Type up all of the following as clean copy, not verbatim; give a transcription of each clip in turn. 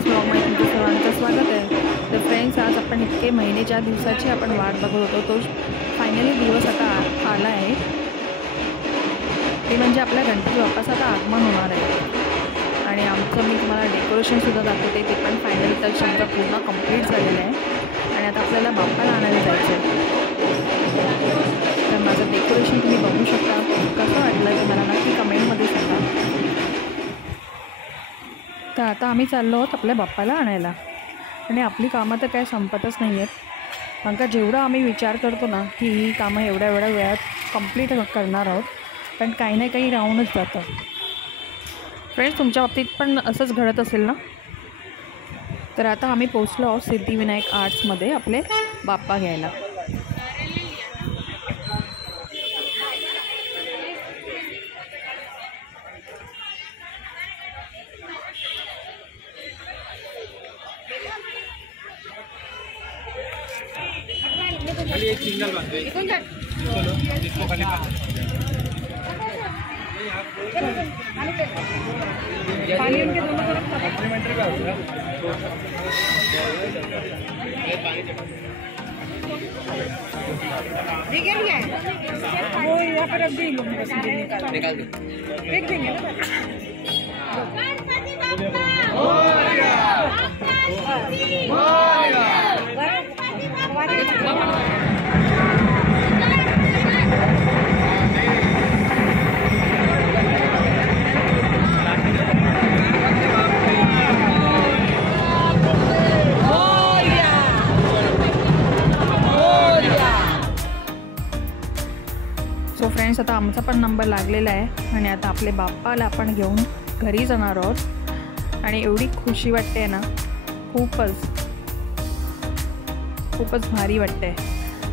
ब्लॉगमध्ये तुमचं सर्वांचं स्वागत आहे। तर फ्रेंड्स, आज आपण इतके महिने ज्या दिवसाची आपण वाट बघत होतो तो फायनली दिवस आता आला आहे। ते म्हणजे आपल्या गणपती बाप्पाचं आता आगमन होणार आहे आणि आमचं मी तुम्हाला डेकोरेशनसुद्धा दाखवते, ते पण फायनली तर सगळं पूर्ण कंप्लीट झालेलं आहे आणि आता आपल्याला बाप्पाला आणायला जायचं आहे। तर माझं डेकोरेशन तुम्ही बघू शकता, कसं वाटलं ते मला नक्की कमेंटमध्ये सांगा। तर आता आम्ही चाललो आहोत आपल्या बाप्पाला आणायला आणि आपली कामं तर काय संपतच नाही आहेत, कारण का जेवढं आम्ही विचार करतो ना की ही कामं एवढ्या वेळात कंप्लीट करणार आहोत, पण काही ना काही राहूनच जातं। फ्रेंड्स, तुमच्या बाबतीत पण असंच घडत असेल ना? तर आता आम्ही पोचलो आहोत सिद्धिविनायक आर्ट्समध्ये आपले बाप्पा घ्यायला। खाली एक सिंगल बांध दो, चलो इसको खाली पानी उनके दोनों तरफ कॉम्प्लीमेंट्री का होगा। ये क्या लिया है? वो यहाँ पर अब भी निकाल दो, देख देंगे ना। गणपति बाप्पा मोरया, मोरया। सो फ्रेंड्स, आता आमचा पण नंबर लागलेला आहे आणि आता आपले बाप्पाला आपण घेऊन घरी जाणार आहोत आणि एवढी खुशी वाटते ना, खूपच भारी वाटते।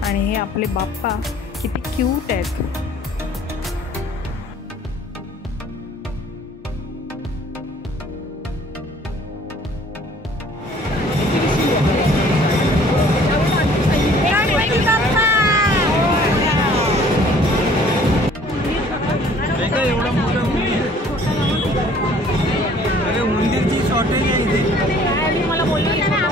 आणि हे आपले बाप्पा किती क्यूट आहेत। अरे उंदीरची शॉर्टेज आहे इथे, मला बोललो ना।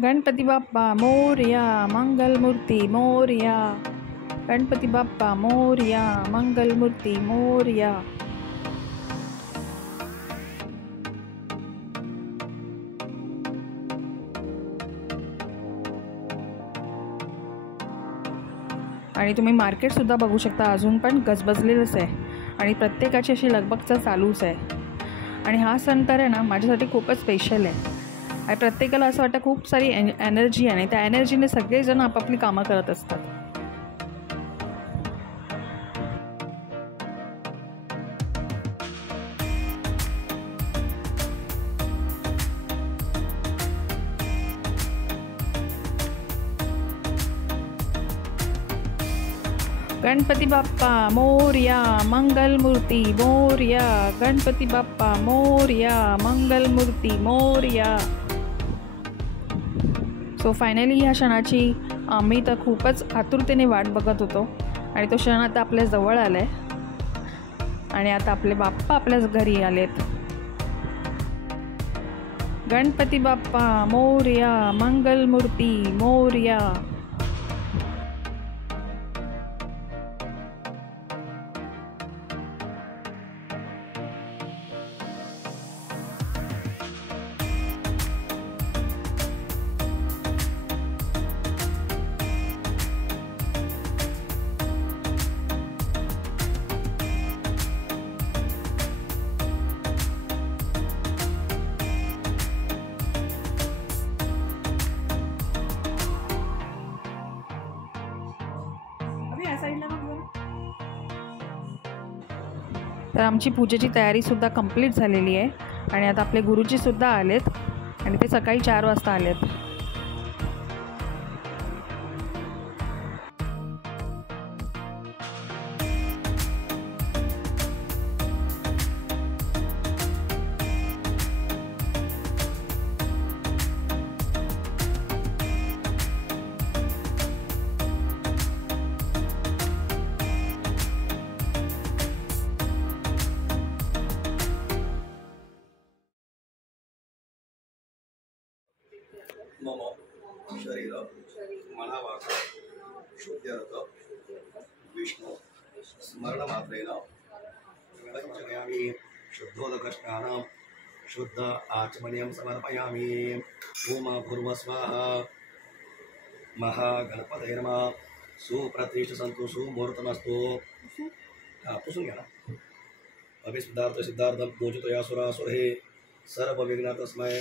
गणपती बाप्पा मोरया, मंगलमूर्ती मोरया। गणपती बाप्पा मोरया, मंगलमूर्ती मोरया। आणि तुम्ही मार्केटसुद्धा बघू शकता, अजून पण गजबजलेलंच आहे आणि प्रत्येकाची अशी लगबग चालूच आहे। आणि हा सण तर आहे ना, माझ्यासाठी खूपच स्पेशल आहे आणि प्रत्येकाला असं वाटतं खूप सारी एनर्जी आहे आणि त्या एनर्जीने सगळेजण आपापली कामं करत असतात। गणपती बाप्पा मोरया, मंगलमूर्ती मोरया। गणपती बाप्पा मोरया, मंगलमूर्ती मोरया। सो फायनली ह्या क्षणाची आम्ही तर खूपच आतुरतेने वाट बघत होतो आणि तो क्षण आता आपल्या जवळ आला आहे आणि आता आपले बाप्पा आपल्या घरी आलेत। गणपती बाप्पा मोरया, मंगलमूर्ती मोरया। तर आमची पूजेची तयारीसुद्धा कंप्लीट झालेली आहे आणि आता आपले गुरुजीसुद्धा आलेत आणि ते सकाळी 4 वाजता आलेत. मम शरीर मनवाक शुद्ध्यर्थ विष्णु स्मरणमात्रेण पंचयामी शुद्धोदकस्नानं शुद्ध आचमनीयं समर्पयामि. ओम भूर्भुवस्वाहा. महागणपतये नमः. सुप्रतिष्ठ संतु सुमुहूर्तमस्तु. पुसून घ्या ना. अभिसिद्धार्थ सिद्धार्थ पूजितया सुरासुरे सर्व विघ्न तस्मै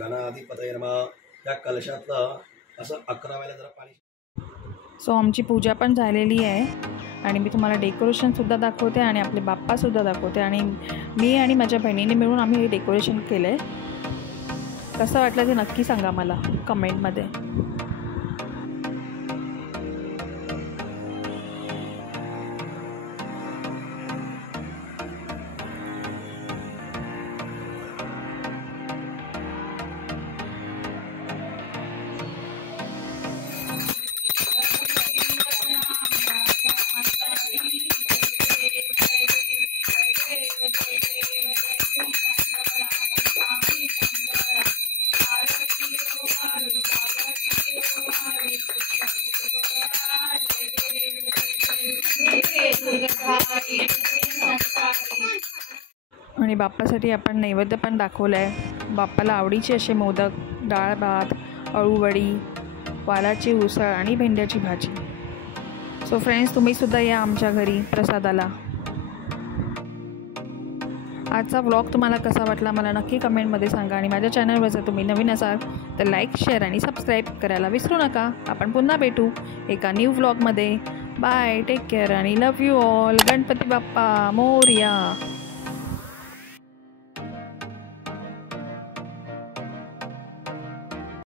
गणाधिपतये नमः. त्या कलशातलं असं 11 वेळेला जरा पाणी. सो आमची पूजा पण झालेली आहे आणि मी तुम्हाला डेकोरेशनसुद्धा दाखवते आणि आपले बाप्पासुद्धा दाखवते आणि मी आणि माझ्या बहिणीने मिळून आम्ही हे डेकोरेशन केलं आहे. कसं वाटलं ते नक्की सांगा मला कमेंटमध्ये. आणि बाप्पासाठी आपण नैवेद्य पण दाखवलं आहे. बाप्पाला आवडीचे असे मोदक, डाळ भात, अळूवडी, वालाची उसळ आणि भेंड्याची भाजी. सो फ्रेंड्स, तुम्हीसुद्धा या आमच्या घरी प्रसादाला. आजचा व्लॉग तुम्हाला कसा वाटला मला नक्की कमेंटमध्ये सांगा आणि माझ्या चॅनलवर जर तुम्ही नवीन असाल तर लाईक, शेअर आणि सबस्क्राईब करायला विसरू नका. आपण पुन्हा भेटू एका न्यू व्लॉगमध्ये. बाय, टेक केअर आणि love you all. Ganpati Bappa Morya.